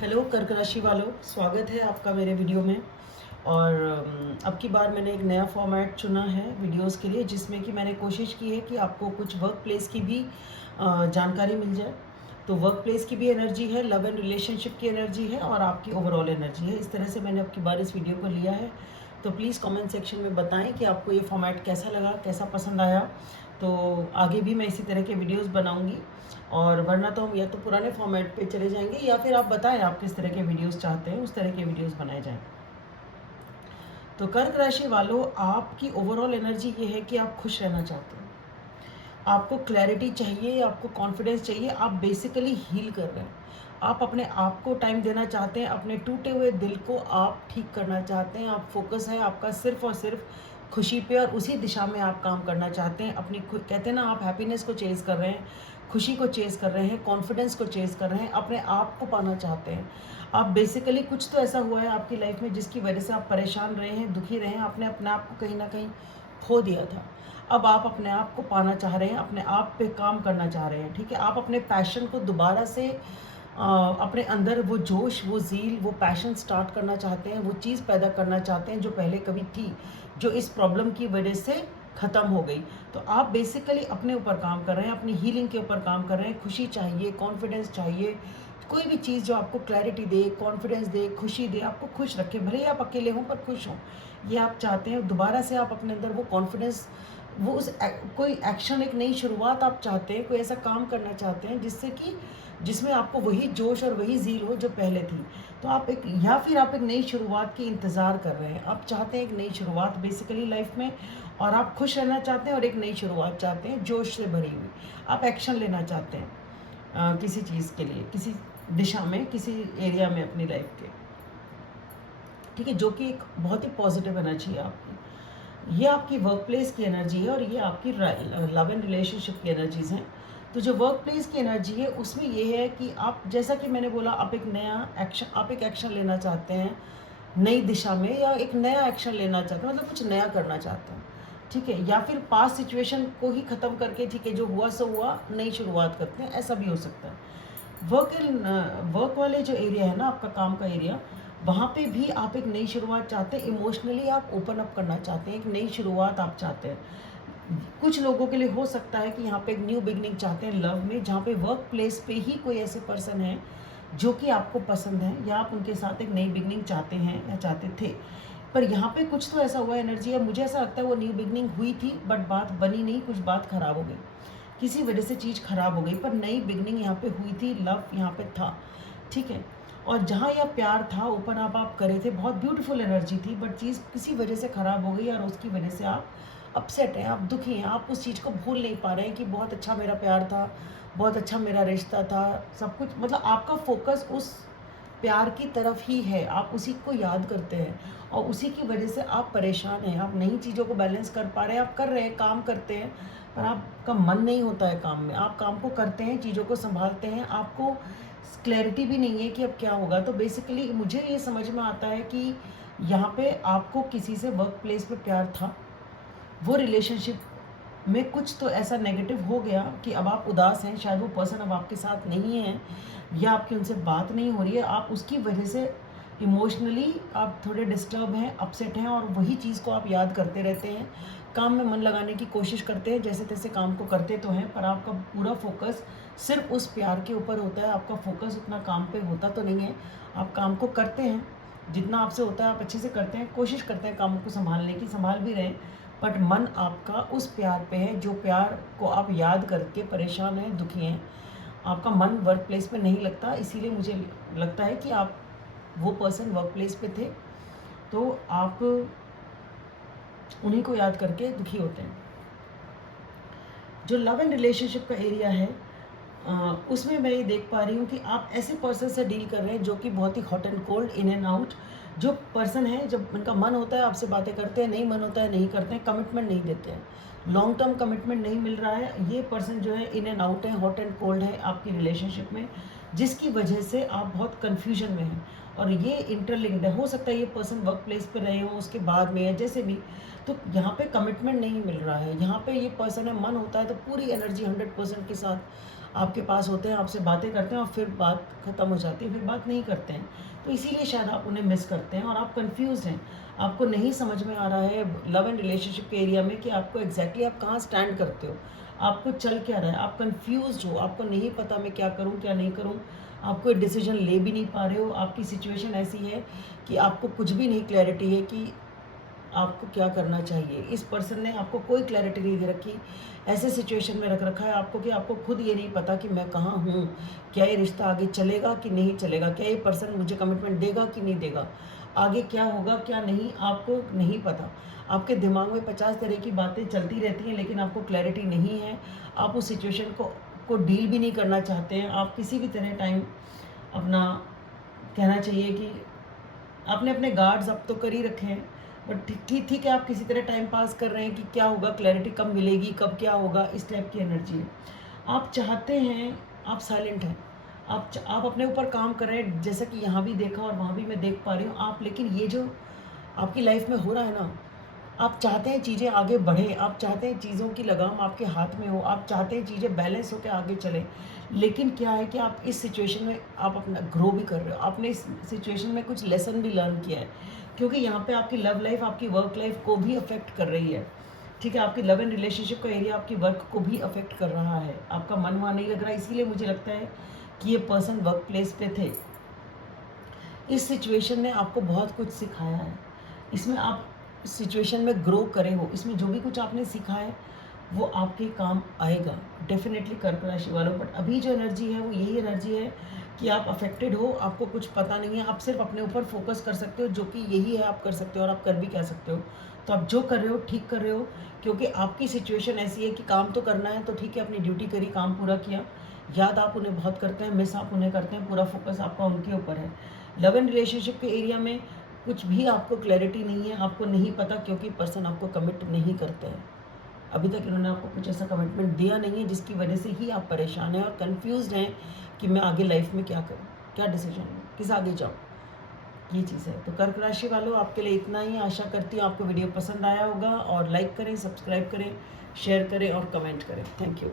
Hello कर्क राशि वालों, स्वागत है आपका मेरे वीडियो में। और अब की बार मैंने एक नया फॉर्मेट चुना है वीडियोस के लिए, जिसमें कि मैंने कोशिश की है कि आपको कुछ वर्क प्लेस की भी जानकारी मिल जाए। तो वर्क प्लेस की भी एनर्जी है, लव एंड रिलेशनशिप की एनर्जी है और आपकी ओवरऑल एनर्जी है। इस तरह से मैंने अब की बार इस वीडियो को लिया है। तो प्लीज़ कमेंट सेक्शन में बताएं कि आपको ये फॉर्मेट कैसा लगा, कैसा पसंद आया। तो आगे भी मैं इसी तरह के वीडियोस बनाऊंगी, और वरना तो हम या तो पुराने फॉर्मेट पे चले जाएंगे, या फिर आप बताएं आप किस तरह के वीडियोस चाहते हैं, उस तरह के वीडियोस बनाए जाएं। तो कर्क राशि वालों, आपकी ओवरऑल एनर्जी ये है कि आप खुश रहना चाहते हैं, आपको क्लैरिटी चाहिए, आपको कॉन्फिडेंस चाहिए, आप बेसिकली हील कर रहे हैं। आप अपने आप को टाइम देना चाहते हैं, अपने टूटे हुए दिल को आप ठीक करना चाहते हैं। आप फोकस है आपका सिर्फ और सिर्फ खुशी पे, और उसी दिशा में आप काम करना चाहते हैं। अपनी कहते हैं ना, आप हैप्पीनेस को चेज़ कर रहे हैं, खुशी को चेज़ कर रहे हैं, कॉन्फिडेंस को चेज़ कर रहे हैं, अपने आप को पाना चाहते हैं। आप बेसिकली कुछ तो ऐसा हुआ है आपकी लाइफ में जिसकी वजह से आप परेशान रहे हैं, दुखी रहे हैं, आपने अपने आप को कहीं ना कहीं खो दिया था। अब आप अपने आप को पाना चाह रहे हैं, अपने आप पे काम करना चाह रहे हैं। ठीक है, आप अपने पैशन को दोबारा से अपने अंदर वो जोश, वो ज़ील, वो पैशन स्टार्ट करना चाहते हैं, वो चीज़ पैदा करना चाहते हैं जो पहले कभी थी, जो इस प्रॉब्लम की वजह से ख़त्म हो गई। तो आप बेसिकली अपने ऊपर काम कर रहे हैं, अपनी हीलिंग के ऊपर काम कर रहे हैं। खुशी चाहिए, कॉन्फिडेंस चाहिए, कोई भी चीज़ जो आपको क्लैरिटी दे, कॉन्फिडेंस दे, खुशी दे, आपको खुश रखे, भले ही आप अकेले हों पर खुश हों, ये आप चाहते हैं। दोबारा से आप अपने अंदर वो कॉन्फिडेंस, वो कोई एक्शन, एक नई शुरुआत आप चाहते हैं, कोई ऐसा काम करना चाहते हैं जिससे कि जिसमें आपको वही जोश और वही ज़ील हो जो पहले थी। तो आप एक, या फिर आप एक नई शुरुआत की इंतज़ार कर रहे हैं। आप चाहते हैं एक नई शुरुआत बेसिकली लाइफ में, और आप खुश रहना चाहते हैं और एक नई शुरुआत चाहते हैं जोश से भरी हुई। आप एक्शन लेना चाहते हैं किसी चीज़ के लिए, किसी दिशा में, किसी एरिया में अपनी लाइफ के। ठीक है, जो कि एक बहुत ही पॉजिटिव एनर्जी है आपकी। ये आपकी वर्क प्लेस की एनर्जी है, और ये आपकी लव एंड रिलेशनशिप की एनर्जीज़ हैं। तो जो वर्क प्लेस की एनर्जी है उसमें ये है कि आप, जैसा कि मैंने बोला, आप एक नया एक्शन, आप एक एक्शन लेना चाहते हैं नई दिशा में, या एक नया एक्शन लेना चाहते हैं, मतलब कुछ नया करना चाहते हैं। ठीक है, या फिर पास्ट सिचुएशन को ही ख़त्म करके, ठीक है, जो हुआ सो हुआ, नई शुरुआत करते हैं, ऐसा भी हो सकता है। वर्क वाले जो एरिया है ना, आपका काम का एरिया, वहाँ पे भी आप एक नई शुरुआत चाहते हैं। इमोशनली आप ओपन अप करना चाहते हैं, एक नई शुरुआत आप चाहते हैं। कुछ लोगों के लिए हो सकता है कि यहाँ पे एक न्यू बिगनिंग चाहते हैं लव में, जहाँ पे वर्क प्लेस पे ही कोई ऐसे पर्सन है जो कि आपको पसंद है, या आप उनके साथ एक नई बिगनिंग चाहते हैं या चाहते थे। पर यहाँ पे कुछ तो ऐसा हुआ एनर्जी है, मुझे ऐसा लगता है वो न्यू बिगनिंग हुई थी बट बात बनी नहीं, कुछ बात खराब हो गई, किसी वजह से चीज़ खराब हो गई, पर नई बिगनिंग यहाँ पे हुई थी, लव यहाँ पे था। ठीक है, और जहाँ यह प्यार था, ओपन अप आप करे थे, बहुत ब्यूटीफुल एनर्जी थी, बट चीज़ किसी वजह से ख़राब हो गई, और उसकी वजह से आप अपसेट हैं, आप दुखी हैं, आप उस चीज़ को भूल नहीं पा रहे हैं कि बहुत अच्छा मेरा प्यार था, बहुत अच्छा मेरा रिश्ता था, सब कुछ, मतलब आपका फोकस उस प्यार की तरफ ही है, आप उसी को याद करते हैं, और उसी की वजह से आप परेशान हैं। आप नई चीज़ों को बैलेंस कर पा रहे हैं, आप कर रहे हैं, काम करते हैं, पर आपका मन नहीं होता है काम में। आप काम को करते हैं, चीज़ों को संभालते हैं, आपको क्लैरिटी भी नहीं है कि अब क्या होगा। तो बेसिकली मुझे ये समझ में आता है कि यहाँ पे आपको किसी से वर्क प्लेस पे प्यार था, वो रिलेशनशिप में कुछ तो ऐसा नेगेटिव हो गया कि अब आप उदास हैं, शायद वो पर्सन अब आपके साथ नहीं है, या आपकी उनसे बात नहीं हो रही है, आप उसकी वजह से इमोशनली आप थोड़े डिस्टर्ब हैं, अपसेट हैं, और वही चीज़ को आप याद करते रहते हैं। काम में मन लगाने की कोशिश करते हैं, जैसे तैसे काम को करते तो हैं, पर आपका पूरा फोकस सिर्फ उस प्यार के ऊपर होता है, आपका फोकस उतना काम पे होता तो नहीं है। आप काम को करते हैं, जितना आपसे होता है आप अच्छे से करते हैं, कोशिश करते हैं कामों को संभालने की, संभाल भी रहे हैं, बट मन आपका उस प्यार पे है, जो प्यार को आप याद करके परेशान हैं, दुखी हैं। आपका मन वर्क प्लेस पे नहीं लगता, इसीलिए मुझे लगता है कि आप, वो पर्सन वर्क प्लेस पे थे, तो आप उन्हीं को याद करके दुखी होते हैं। जो लव एंड रिलेशनशिप का एरिया है, उसमें मैं ये देख पा रही हूँ कि आप ऐसे पर्सन से डील कर रहे हैं जो कि बहुत ही hot and cold, in and out. जो पर्सन है, जब उनका मन होता है आपसे बातें करते हैं, नहीं मन होता है नहीं करते हैं, कमिटमेंट नहीं देते हैं, लॉन्ग टर्म कमिटमेंट नहीं मिल रहा है। ये पर्सन जो है इन एंड आउट है, हॉट एंड कोल्ड है आपकी रिलेशनशिप में, जिसकी वजह से आप बहुत कन्फ्यूजन में हैं। और ये इंटरलिंक्ड है, हो सकता है ये पर्सन वर्क प्लेस पर रहे हो, उसके बाद में, या जैसे भी। तो यहाँ पे कमिटमेंट नहीं मिल रहा है, यहाँ पे ये पर्सन है, मन होता है तो पूरी एनर्जी 100% के साथ आपके पास होते हैं, आपसे बातें करते हैं और फिर बात ख़त्म हो जाती है, फिर बात नहीं करते हैं। तो इसीलिए शायद आप उन्हें मिस करते हैं और आप कन्फ्यूज़ हैं। आपको नहीं समझ में आ रहा है लव एंड रिलेशनशिप के एरिया में कि आपको एग्ज़ैक्टली आप कहाँ स्टैंड करते हो, आपको चल क्या रहा है, आप कन्फ्यूज़्ड हो, आपको नहीं पता मैं क्या करूँ, क्या नहीं करूँ, आप कोई डिसीज़न ले भी नहीं पा रहे हो। आपकी सिचुएशन ऐसी है कि आपको कुछ भी नहीं क्लैरिटी है कि आपको क्या करना चाहिए। इस पर्सन ने आपको कोई क्लैरिटी नहीं दे रखी, ऐसे सिचुएशन में रख रखा है आपको कि आपको खुद ये नहीं पता कि मैं कहाँ हूँ, क्या ये रिश्ता आगे चलेगा कि नहीं चलेगा, क्या ये पर्सन मुझे कमिटमेंट देगा कि नहीं देगा, आगे क्या होगा क्या नहीं, आपको नहीं पता। आपके दिमाग में 50 तरह की बातें चलती रहती हैं, लेकिन आपको क्लैरिटी नहीं है। आप उस सिचुएशन को डील भी नहीं करना चाहते हैं। आप किसी भी तरह टाइम अपना, कहना चाहिए कि आपने अपने गार्ड्स अप तो कर ही रखे हैं, बट ठीक है, आप किसी तरह टाइम पास कर रहे हैं कि क्या होगा, क्लैरिटी कब मिलेगी, कब क्या होगा, इस टाइप की एनर्जी है। आप चाहते हैं, आप साइलेंट हैं, आप अपने ऊपर काम कर रहे हैं, जैसा कि यहाँ भी देखा और वहाँ भी मैं देख पा रही हूँ आप। लेकिन ये जो आपकी लाइफ में हो रहा है ना, आप चाहते हैं चीज़ें आगे बढ़ें, आप चाहते हैं चीज़ों की लगाम आपके हाथ में हो, आप चाहते हैं चीज़ें बैलेंस होकर आगे चलें। लेकिन क्या है कि आप इस सिचुएशन में आप अपना ग्रो भी कर रहे हो, आपने इस सिचुएशन में कुछ लेसन भी लर्न किया है, क्योंकि यहाँ पे आपकी लव लाइफ, आपकी वर्क लाइफ को भी अफेक्ट कर रही है। ठीक है, आपकी लव एंड रिलेशनशिप का एरिया आपकी वर्क को भी अफेक्ट कर रहा है, आपका मन वहाँ नहीं लग रहा है। इसीलिए मुझे लगता है कि ये पर्सन वर्क प्लेस पे थे। इस सिचुएशन ने आपको बहुत कुछ सिखाया है, इसमें आप इस सिचुएशन में ग्रो करे हो, इसमें जो भी कुछ आपने सीखा है वो आपके काम आएगा डेफिनेटली कर्क राशि वालों। बट अभी जो एनर्जी है वो यही एनर्जी है कि आप अफेक्टेड हो, आपको कुछ पता नहीं है, आप सिर्फ अपने ऊपर फोकस कर सकते हो, जो कि यही है आप कर सकते हो और आप कर भी क्या सकते हो। तो आप जो कर रहे हो ठीक कर रहे हो, क्योंकि आपकी सिचुएशन ऐसी है कि काम तो करना है, तो ठीक है, अपनी ड्यूटी करी, काम पूरा किया। याद आप उन्हें बहुत करते हैं, मिस आप उन्हें करते हैं, पूरा फोकस आपका उनके ऊपर है। लव एंड रिलेशनशिप के एरिया में कुछ भी आपको क्लैरिटी नहीं है, आपको नहीं पता, क्योंकि पर्सन आपको कमिट नहीं करते हैं। अभी तक इन्होंने आपको कुछ ऐसा कमिटमेंट दिया नहीं है, जिसकी वजह से ही आप परेशान हैं और कंफ्यूज्ड हैं कि मैं आगे लाइफ में क्या करूं, क्या डिसीजन लूं, किस आगे जाऊं। ये चीज़ है। तो कर्क राशि वालों, आपके लिए इतना ही। आशा करती हूँ आपको वीडियो पसंद आया होगा, और लाइक करें, सब्सक्राइब करें, शेयर करें और कमेंट करें। Thank you.